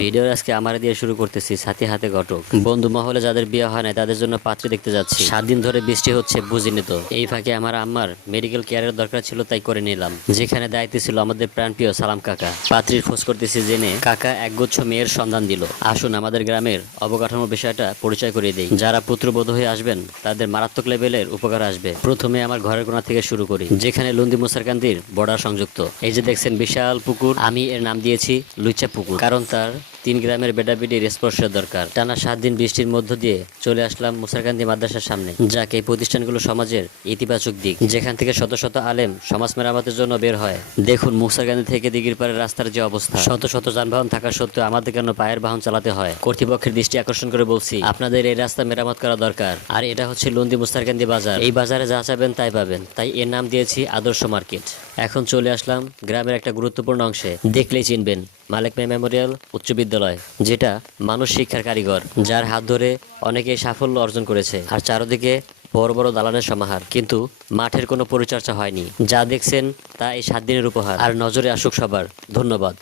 Video আজকে আমার দিয়ে শুরু করতেছি, সাথে হাতে ঘটক। বন্ধু মহলে যাদের বিয়ে হয় না তাদের জন্য পাত্রী দেখতে যাচ্ছি। 7 দিন ধরে বৃষ্টি হচ্ছে, বুঝিনি তো। এই ফাঁকে আমার আম্মার মেডিকেল কেয়ারের দরকার ছিল, তাই করে নিলাম। যেখানে দায়িত্ব ছিল আমাদের প্রাণপ্রিয় সালাম কাকা। পাত্রীর খোঁজ করতেছি জেনে কাকা একগুচ্ছ মেয়ের সন্ধান দিল। আসুন আমাদের গ্রামের অবকাঠামো বিষয়টা পরিচয় করিয়ে দেই। যারা পুত্রবধূ হয়ে আসবেন তাদের মারাত্মক লেভেলের উপকার আসবে। প্রথমে আমার ঘরের কোণা থেকে শুরু করি, যেখানে লুন্দি মুসারকান্দির বর্ডার সংযুক্ত। এই যে দেখছেন বিশাল পুকুর, আমি এর নাম দিয়েছি লুইচা পুকুর, কারণ তার 3 গ্রামের বেটাবেটির স্পর্শের দরকার। টানা 7 দিন বৃষ্টির মধ্য দিয়ে চলে আসলাম মুসারকান্দি মাদ্রাসার সামনে, যাকে এই প্রতিষ্ঠানগুলো সমাজের ইতিবাচক দিক, যেখান থেকে শত শত আলেম সমাজ মেরামতের জন্য বের হয়। দেখুন মুসারকান্দি থেকে দিঘির পাড়ের রাস্তার যে অবস্থা, শত শত যানবাহন থাকা সত্ত্বেও আমাদের কেন পায়ের বাহন চালাতে হয়। কর্তৃপক্ষের দৃষ্টি আকর্ষণ করে বলছি, আপনাদের এই রাস্তা মেরামত করা দরকার। আর এটা হচ্ছে লুন্দি মুসারকান্দি বাজার। এই বাজারে যা চাবেন তাই পাবেন, তাই এর নাম দিয়েছি আদর্শ মার্কেট। এখন চলে আসলাম গ্রামের একটা গুরুত্বপূর্ণ অংশে, দেখলেই চিনবেন মালিক মে মেমোরিয়াল উচ্চ বিদ্যালয়, যেটা মানুষ শিক্ষার কারিগর, যার হাত ধরে অনেকে সাফল্য অর্জন করেছে। আর চারদিকে বড় বড় দালানের সমাহার, কিন্তু মাঠের কোনো পরিচর্যা হয়নি। যা দেখছেন তা এই 7 দিনের উপহার। আর নজরে আসুক সবার। ধন্যবাদ।